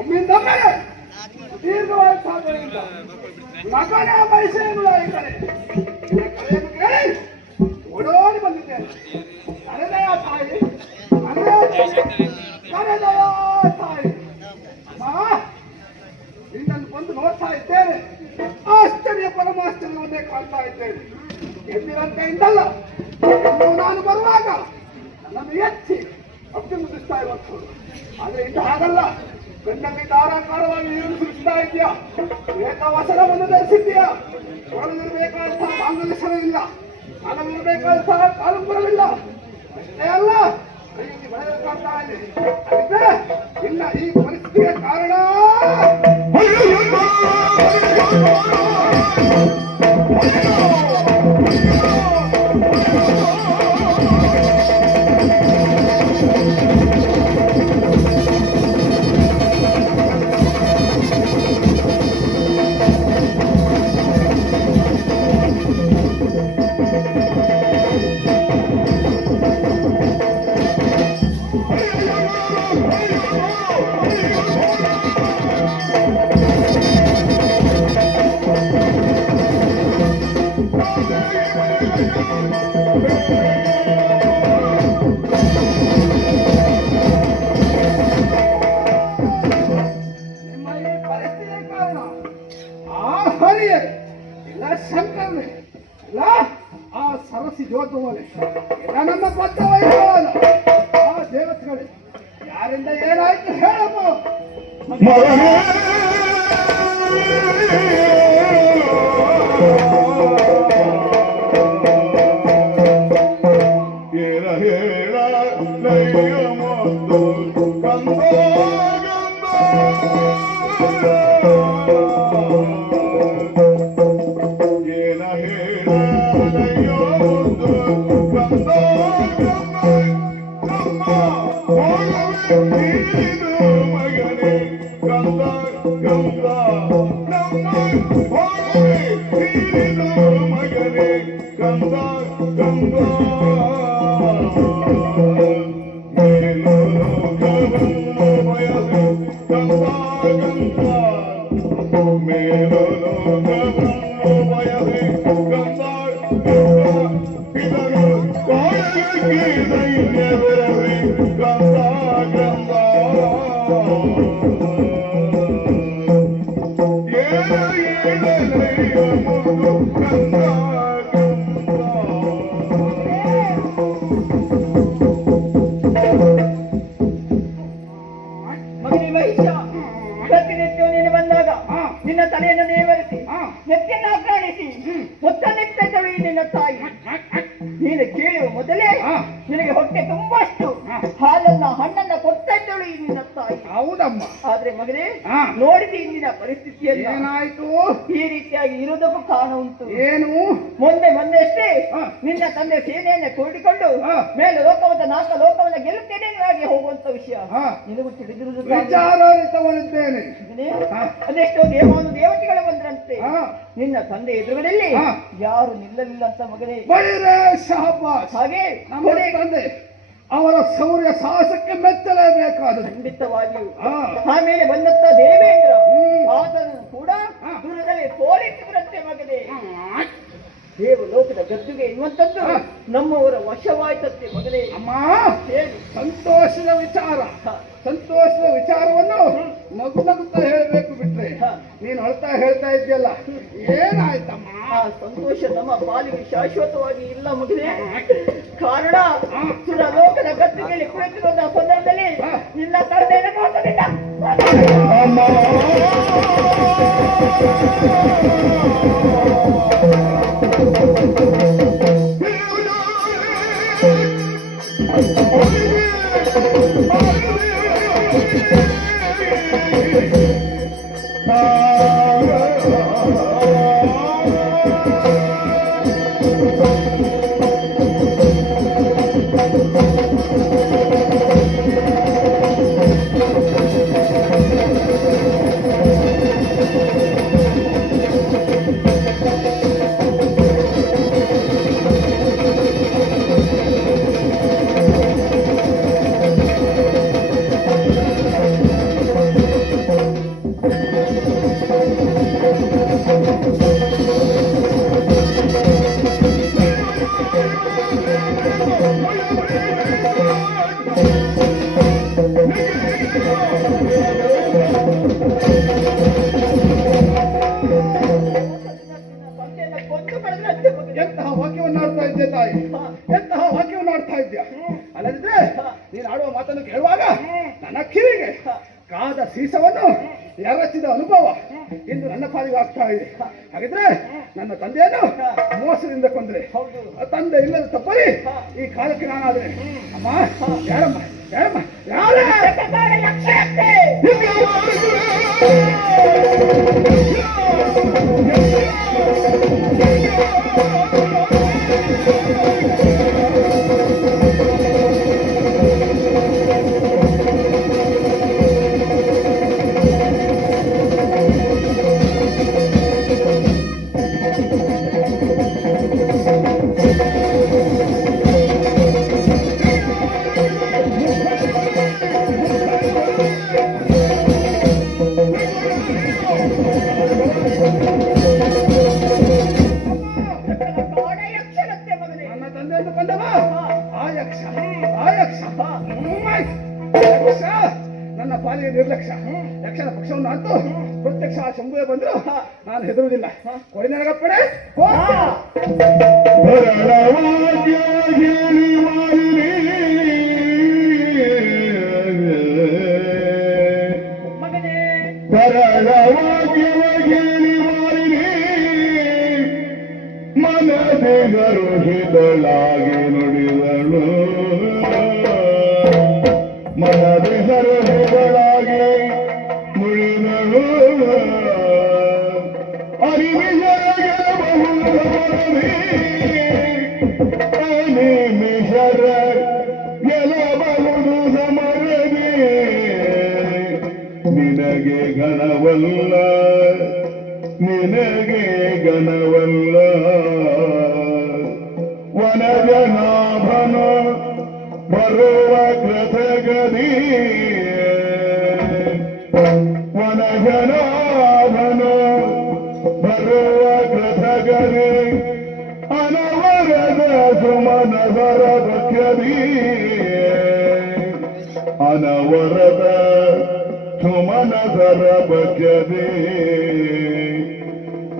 ಒಮ್ಮಿಂದೊಮ್ಮೆ ದೀರ್ಘವಾದ ಸಾಧನೆಯಿಂದ ಮಗನ ಬಯಸೇನು ಕರೆ ಕೇಳಿ ಓಡೋಡಿ ಬಂದಿದ್ದೇನೆ. ಕರೆದಯ ತಾಯಿ, ಕರೆದಯ ತಾಯಿ, ನಿನ್ನನ್ನು ಬಂದು ನೋಡ್ತಾ ಇದ್ದೇನೆ. ಆಶ್ಚರ್ಯ ಪರಮಾಶ್ಚರ್ಯವನ್ನೇ ಕಾಣ್ತಾ ಇದ್ದೇನೆ. ಎಂದಿರಂತೆ ಇಂದಲ್ಲ, ನಾನು ಬರುವಾಗ ನನ್ನನ್ನು ಎತ್ತಿ ಅಪ್ಪಿ ಮುಗಿಸ್ತಾ ಇರುವಂಥದ್ದು. ಆದ್ರೆ ಇಂದ ಹಾಗಲ್ಲ, ಗಂಡಲ್ಲಿ ಧಾರಾಕಾರವಾಗಿ ನೀರು ಸುರಿಸ್ತಾ ಇದೆಯಾ, ಏಕವಸನವನ್ನು ಧರಿಸಿದ್ದೀಯಾ, ಒಳಗಿರಬೇಕಾದಂತಹ ಮಾಂಗಲ್ಯ ಇಲ್ಲ, ಕಾಲವಿರಬೇಕಾದಂತಹ ಕಾಲುಪುರವಿಲ್ಲ. ಅಷ್ಟೇ ಅಲ್ಲ, ಕೈಯಲ್ಲಿ ಬಳೆಯ ಕಾಣ್ತಾ ಇದೆ. ಅದಕ್ಕೆ ಇನ್ನ ಈ ಪರಿಸ್ಥಿತಿಯ ಕಾರಣ ಶಂಕರನೇ ಇಲ್ಲ, ಆ ಸರಸಿ ಜೋತುವನೆ ಇಲ್ಲ, ನಮ್ಮ ಬದ್ಧವೈಭವನ ಆ ದೇವತೆಗಳೇ, ಯಾರಿಂದ ಏನಾಯ್ತು ಹೇಳಮ್ಮ. ಪ್ರತಿನಿತ್ಯ ನೀನು ಬಂದಾಗ ನಿನ್ನ ತಲೆಯನ್ನು ನೇವರಿಸಿ ನೆತ್ತಿಯನ್ನು ಆಕ್ರಮಿಸಿ ಮುತ್ತನಿತ್ತಳು ನಿನ್ನ ತಾಯಿ. ನೀನು ಕೇಳುವ ಮೊದಲೇ ನಿನಗೆ ಹೊಟ್ಟೆ ತುಂಬಷ್ಟು ಹಾಲನ್ನ ಹಣ್ಣನ್ನ ಕೊಡ್ತಾ ಇದ್ದಳು ಈ ನಿನ್ನ ತಾಯಿ. ಹೌದಮ್ಮ. ಆದ್ರೆ ಮಗನೇ, ಹಾ. ನೋಡಿದ ಇಂದಿನ ಪರಿಸ್ಥಿತಿಯಲ್ಲಿ ಏನಾಯ್ತು? ಈ ರೀತಿಯಾಗಿ ಇರುವುದಕ್ಕೂ ಕಾರಣ ಉಂಟು. ಏನು? ಮೊನ್ನೆ ಅಷ್ಟೇ ಹಾ. ನಿನ್ನ ತಂದೆ ಸೇನೆಯನ್ನ ಕೂಡಿಕೊಂಡು ಹಾ. ಮೇಲೆ ಲೋಕವನ್ನ ನಾಲ್ಕು ಲೋಕವನ್ನ ಗೆಲ್ಲುತ್ತೇನೆ ಆಗಿ ಹೋಗುವಂತ ವಿಷಯ ಹಾ. ನಿನಗೂ ತಿಳಿದಿರುವುದು ವಿಚಾರಿತವನಿದ್ದೇನೆ. ಹಾ. ಅದೆಷ್ಟೋ ದೇವತೆಗಳು ಬಂದ್ರಂತೆ. ಹಾ. ನಿನ್ನ ತಂದೆ ಎದುರುಗಳಲ್ಲಿ ಹಾ. ಯಾರು ನಿಲ್ಲಲಿಲ್ಲ ಅಂತ ಮಗನೇ. ಬಳಿರೇ ಶಾಬಾಷ್. ಹಾಗೆ ನಮ್ಮ ತಂದೆ ಅವರ ಶೌರ್ಯ ಸಾಹಸಕ್ಕೆ ಮೆಚ್ಚಲೇಬೇಕಾದದ್ದು. ಖಂಡಿತವಾಗಿಯೂ. ಹಾ. ಆಮೇಲೆ ಬಂದಂತ ದೇವೇಂದ್ರ ಹ್ಮ್. ಆತನನ್ನು ಕೂಡ ಹಾ. ದೂರದಲ್ಲಿ ಸೋಲಿಸಿದ್ರಂತೆ ಮಗನೇ. ಹಾ. ದೇವಲೋಕದ ಗದ್ದುಗೆ ಎನ್ನುವಂಥದ್ದು ಹಾ. ನಮ್ಮವರ ವಶವಾಯ್ತಂತೆ ಮಗನೇ. ಅಮ್ಮ, ಹೇಳಿ. ಸಂತೋಷದ ವಿಚಾರ. ಹಾ. ಸಂತೋಷದ ವಿಚಾರವನ್ನು ನಗು ನಗುತ್ತಾ ಹೇಳಬೇಕು ಬಿಟ್ರೆ ಹಾ. ನೀನು ಅಳ್ತಾ ಹೇಳ್ತಾ ಇದ್ಯಲ್ಲ, ಏನಾಯ್ತಮ್ಮ? ಆ ಸಂತೋಷ ನಮ್ಮ ಪಾಲಿಗೆ ಶಾಶ್ವತವಾಗಿ ಇಲ್ಲ ಮಗನೇ. ಕಾರಣ ಸುರಲೋಕದ ಗದ್ದುಗೆಯಲ್ಲಿ ಕುಳಿತಿರುವಂತಹ ಸಂದರ್ಭದಲ್ಲಿ ನಿನ್ನ ತಂದೆಯನ್ನು ಮೋಸದಿಂದ ಎಂತಹ ವಾಕ್ಯವನ್ನು ಆಡ್ತಾ ಇದ್ದೆ ತಾಯಿ, ಎಂತಹ ವಾಕ್ಯವನ್ನು ಆಡ್ತಾ ಇದ್ಯಾ. ಅಲ್ಲದಿದ್ರೆ ನೀನು ಆಡುವ ಮಾತನ್ನು ಕೇಳುವಾಗ ನನ್ನ ಕಿವಿಗೆ ಕಾದ ಸೀಸವನ್ನು ಎರಚಿದ ಅನುಭವ ಇಂದು ನನ್ನ ಪಾಲಿಗೆ ಆಗ್ತಾ ಇದೆ. ಹಾಗಿದ್ರೆ ನನ್ನ ತಂದೆಯನ್ನು ಮೋಸದಿಂದ ಕೊಂದ್ರೆ ತಂದೆ ಇಲ್ಲದ ತಪ್ಪಲಿ ಈ ಕಾಲಕ್ಕೆ ನಾನಾದ್ರೆ ಅಮ್ಮ ಯಾರಮ್ಮ ಯಾರಮ್ಮ ಯಾರ ನನ್ನ ಪಾಲಿಗೆ ನಿರ್ಲಕ್ಷ್ಯ. ಯಕ್ಷನ ಪಕ್ಷವನ್ನು ಅಂತೂ ಪ್ರತ್ಯಕ್ಷ ಆ ಶಂಭುವೆ ಬಂದ್ರು ನಾನು ಹೆದರುವುದಿಲ್ಲ. ಕೊಡಿ ನನಗಪ್ಪಣೆ. ಮನದಿಗರುಹಿತಳಾಗಿ ನುಡಿದಳು, ಮನದಿಗರುಹಿತಳಾಗಿ ನುಡಿದಳು. ಅರಿವಿಷರಗೆ ಬಹುಮರವಿ ಅನಿಮಿಷರ ಗೆಲಬಹುದು ಸಮರದಿ. ನಿನಗೆ ಗಣವಲ್ಲ, ನಿನಗೆ ಗಣವಲ್ಲ. ವನಜನಾಭನು ಬರುವ ಕೃತಗದಿ, ವನಜನಾಭನು ಬರುವ ಕೃತಗದಿ. ಅನವರದ ಸುಮನಸರ ಭಕ್ಯದಿ, ಅನವರದ ಸುಮನಸರ ಭಕ್ಯದಿ.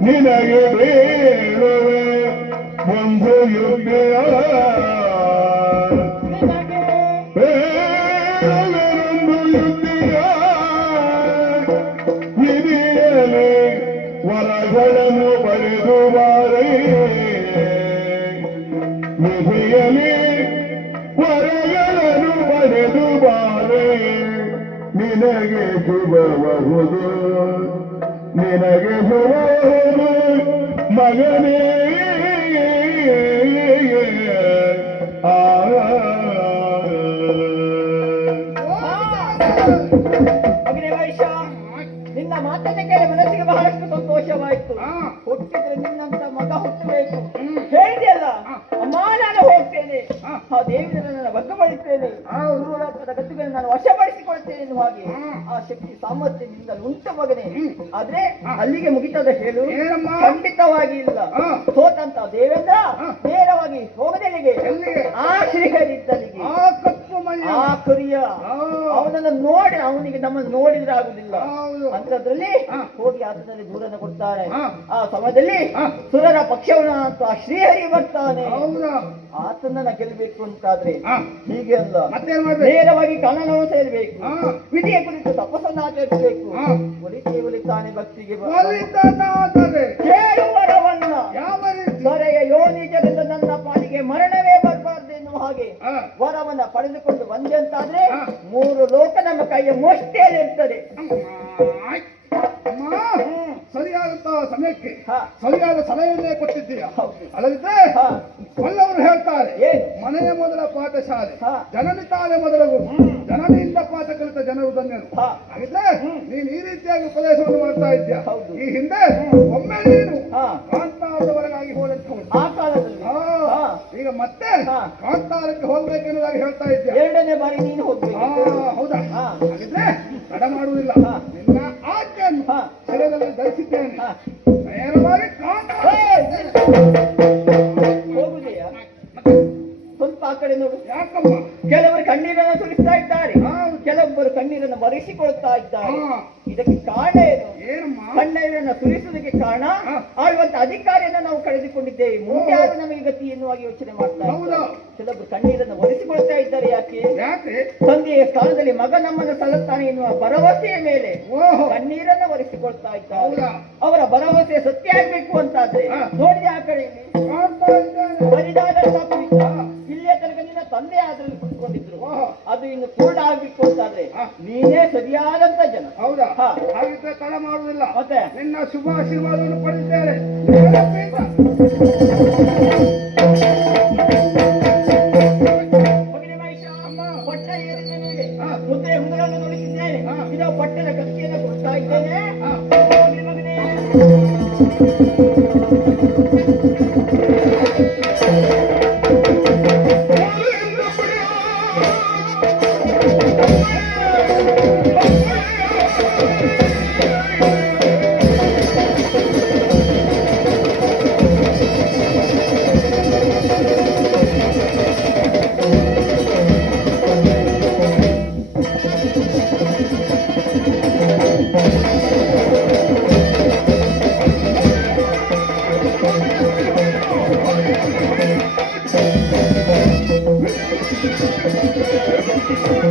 ನಿನಗೆ ಬೇಡುವೆ ಒಂದು ಯುದ್ಧಯ, ಬೇಡುವೆರೊಂದು ಯುದ್ಧಯ. ವಿಧಿಯಲಿ ವರಗಳನ್ನು ಪಡೆದು ಬಾರೆ, ವಿಧಿಯಲಿ ವರಗಳನ್ನು ಪಡೆದು ಬಾರೆ. ನಿನಗೆ ಶುಭಬಹುದು ನಿನಗೆ ಶುಭಬಹುದು ಮಗನೇ ಆ ಮಗನೇ ವೈಶ, ನಿನ್ನ ಮಾತನ್ನ ಕೇಳಿ ಮನಸ್ಸಿಗೆ ಬಹಳಷ್ಟು ಸಂತೋಷವಾಯಿತು. ಹಾ. ಹುಟ್ಟಿದ್ರೆ ನಿನ್ನಂತ ಮಗ ಹುಟ್ಟಬೇಕು ಹೇಳಿದೆಯಲ್ಲ. ಅಮ್ಮ ನಾನು ಹೋಗ್ತೇನೆ, ಹಾ. ಆ ದೇವಿನ ನನ್ನ ಬಗ್ಗ ಬಳಿಸ್ತೇನೆ, ಹೌದು. ಗುರುರಾತ್ರದ ಗದ್ದುಗಳನ್ನು ನಾನು ವಶಪಡಿಸಿಕೊಳ್ತೇನೆ ಎನ್ನುವ ಹಾಗೆ ಹಾ. ಆ ಶಕ್ತಿ ಸಾಮರ್ಥ್ಯ ನಿಂದಲೂ ಉಂಟು ಮಗನೇ. ಆದ್ರೆ ಹಾ. ಅಲ್ಲಿಗೆ ಮುಗಿತದ ಹೇಳು? ಏನಮ್ಮ? ಖಂಡಿತವಾಗಿ ಇಲ್ಲ. ಹಾ. ಸೋತಂತ ದೇವೇಂದ್ರ ಹಾ. ನೇರವಾಗಿ ಹೋಗದೆಲ್ಲಿಗೆ? ಎಲ್ಲಿಗೆ? ಆ ಶ್ರೀಹರಿದ್ದಲ್ಲಿಗೆ. ಆ ಕಪ್ಪು ಮೈಯ ಆ ಕರಿಯ ಹಾ. ಅವನನ್ನು ನೋಡಿ ಅವನಿಗೆ ನಮ್ಮನ್ನು ನೋಡಿದ್ರೆ ಆಗುದಿಲ್ಲ. ಹೌದು. ಅಂತದ್ರಲ್ಲಿ ಹಾ. ಹೋಗಿ ಆತನಲ್ಲಿ ದೂರನ್ನು ಕೊಡ್ತಾನೆ. ಹಾ. ಆ ಸಮಯದಲ್ಲಿ ಹಾ. ಸುರರ ಪಕ್ಷವನ ಅಂತ ಶ್ರೀಹರಿ ಬರ್ತಾನೆ. ಹೌದಾ? ಆತನನ್ನ ಗೆಲ್ಲಬೇಕು ಅಂತಾದ್ರೆ ಹಾ. ಹೀಗೆ ಅಲ್ಲ, ಮತ್ತೇನ್ ಮಾಡ್ಬೇಕು? ನೇರವಾಗಿ ಕನ್ನಡವನ್ನು ಸೇರಬೇಕು. ಹಾ. ವಿಧಿಯ ಕುರಿತು ತಪಸ್ಸನ್ನು ಆಚರಿಸಬೇಕು. ಹಾ. ಒಲಿತಾನೆ ಭಕ್ತಿಗೆ ಒಲಿತಾನಾದರೆ ಕೇಳುವರವನ್ನ ಯಾವ ರೀತಿ? ದೊರೆಯ ಯೋನಿಜರಿಂದ ನನ್ನ ಪಾಲಿಗೆ ಮರಣವೇ ಬರಬಾರ್ದು ಎನ್ನುವ ಹಾಗೆ ಹಾ. ವರವನ್ನ ಪಡೆದುಕೊಂಡು ಬಂದೆ ಅಂತಾದ್ರೆ ಹಾ. 3 ಲೋಕ ನಮ್ಮ ಕೈಯ ಮುಷ್ಟಿಯಲ್ಲಿ ಇರ್ತದೆ. ಅಮ್ಮ, ಸರಿಯಾದಂತಹ ಸಮಯಕ್ಕೆ ಹಾ. ಸರಿಯಾದ ಸಲಹೆಯನ್ನೇ ಕೊಟ್ಟಿದ್ದೀಯ. ಹೌದು. ಅಲ್ಲದಿದ್ರೆ ಹಾ. ಒಲ್ಲವರು ಹೇಳ್ತಾರೆ, ಏನು? ಮನೆಯ ಮೊದಲ ಪಾಠಶಾಲೆ, ಹಾ. ಜನನಿ ತಾಳೆ ಮೊದಲ ಗುರು, ಜನನಿಯಿಂದ ಪಾಠ ಕಲಿತ ಜನರು ಧನ್ಯರು. ಹಾ. ಹಾಗಿದ್ರೆ ನೀನು ಈ ರೀತಿಯಾಗಿ ಉಪದೇಶವನ್ನು ಮಾಡ್ತಾ ಇದ್ದೀಯ. ಹೌದು. ಈ ಹಿಂದೆ ಒಮ್ಮೆ ನೀನು ಹಾ. ಕಾಂತಾರದವರೆಗಾಗಿ ಹೋದಂತ ಆ ಕಾಲದಲ್ಲಿ ಹಾ. ಹಾ. ಈಗ ಮತ್ತೆ ಹಾ. ಕಾಂತಾರಕ್ಕೆ ಹೋಗ್ಬೇಕೆನ್ನುವುದಾಗಿ ಹೇಳ್ತಾ ಇದ್ದೆ. 2ನೇ ಬಾರಿ ನೀನು ಹೋಗ್ಬೇಕು. ಹೌದಾ? ಹಾ. ಹಾಗಿದ್ರೆ ತಡ ಮಾಡುವುದಿಲ್ಲ. ಹಾ. ನಿನ್ನ ಆಜ್ಞೆಯನ್ನು ಹಾ. ಶಿರದಲ್ಲಿ ಧರಿಸಿದ್ದೇನೆ. ಹಾ. ನೇರವಾಗಿ ಕಾಂತಾರ. ಹೋಗುದೆಯಾ? ಸ್ವಲ್ಪ ಆ ಕಡೆ ನೋಡು. ಯಾಕಮ್ಮ? ಕೆಲವರು ಕಣ್ಣೀರನ್ನು ಸುರಿಸ್ತಾ ಇದ್ದಾರೆ, ಹೌದು. ಕೆಲವೊಬ್ಬರು ಕಣ್ಣೀರನ್ನು ಬರೆಸಿಕೊಳ್ತಾ ಇದ್ದಾರೆ. ಹಾ. ಇದಕ್ಕೆ ಕಾರಣ ಏನು? ಏನಮ್ಮ? ಕಣ್ಣೀರನ್ನು ಸುರಿಸುವುದಕ್ಕೆ ಕಾರಣ ಹಾ. ಆಳುವಂತ ಅಧಿಕಾರಿಯನ್ನು ನಾವು ಕಳೆದುಕೊಂಡಿದ್ದೇವೆ. ಮುಂದೆ ಆದ ನಮಗೆ ಗತಿ ಎನ್ನುವಾಗ ಯೋಚನೆ ಮಾಡ್ತಾ ಹೌದಾ? ಇದ್ದಾರೆ. ಕೆಲವೊಬ್ಬರು ಕಣ್ಣೀರನ್ನು ಒರೆಸಿಕೊಳ್ತಾ ಇದ್ದಾರೆ. ಯಾಕೆ? ಯಾಕೆ? ತಂದೆಯ ಸ್ಥಾನದಲ್ಲಿ ಮಗ ನಮ್ಮನ್ನು ಸಲ್ಲುತ್ತಾನೆ ಎನ್ನುವ ಭರವಸೆಯ ಮೇಲೆ ಓಹೋ. ಕಣ್ಣೀರನ್ನು ಒರೆಸಿಕೊಳ್ತಾ ಇದ್ದಾರೆ. ಹೌದಾ? ಅವರ ಭರವಸೆ ಸತ್ಯ ಆಗ್ಬೇಕು ಅಂತಾದ್ರೆ ಹಾ. ನೋಡಿದೆ ಆ ಕಡೆಯಲ್ಲಿ ಕಾಣ್ತಾ ಇದ್ದಾನೆ. ಬರಿದಾದಂತ ಪವಿತ್ರ ಇಲ್ಲಿಯ ತನಕ ನಿನ್ನ ತಂದೆ ಅದರಲ್ಲಿ ಕುತ್ಕೊಂಡಿದ್ರು. ಓಹೋ. ಅದು ಇನ್ನು ಪೂರ್ಣ ಆಗ್ಬೇಕು ಅಂತಾದ್ರೆ ಹಾ. ನೀನೇ ಸರಿಯಾದಂತ ಜನ. ಹೌದಾ? ಹಾ. ಹಾಗಿದ್ರೆ ತಡ ಮಾಡುವುದಿಲ್ಲ. ಮತ್ತೆ ನಿನ್ನ ಶುಭಾಶೀರ್ವಾದವನ್ನು ಪಡೆದಿದ್ದೇನೆ. ಮಗನೇ ಮಹೇಶ, ಅಮ್ಮ. ಪಟ್ಟ ಏರಿದ ಮೇಲೆ ಹಾ. ಮುದ್ರೆ ಹುಡುಗರನ್ನು ತೊಡಿಸಿದ್ದೇನೆ. ಹಾ. ಇದು ಪಟ್ಟದ ಕತ್ತಿಯನ್ನು ಕೊಡ್ತಾ ಇದ್ದೇನೆ. ಹಾ. ಮಗನೇ, ಮಗನೇ. Thank you.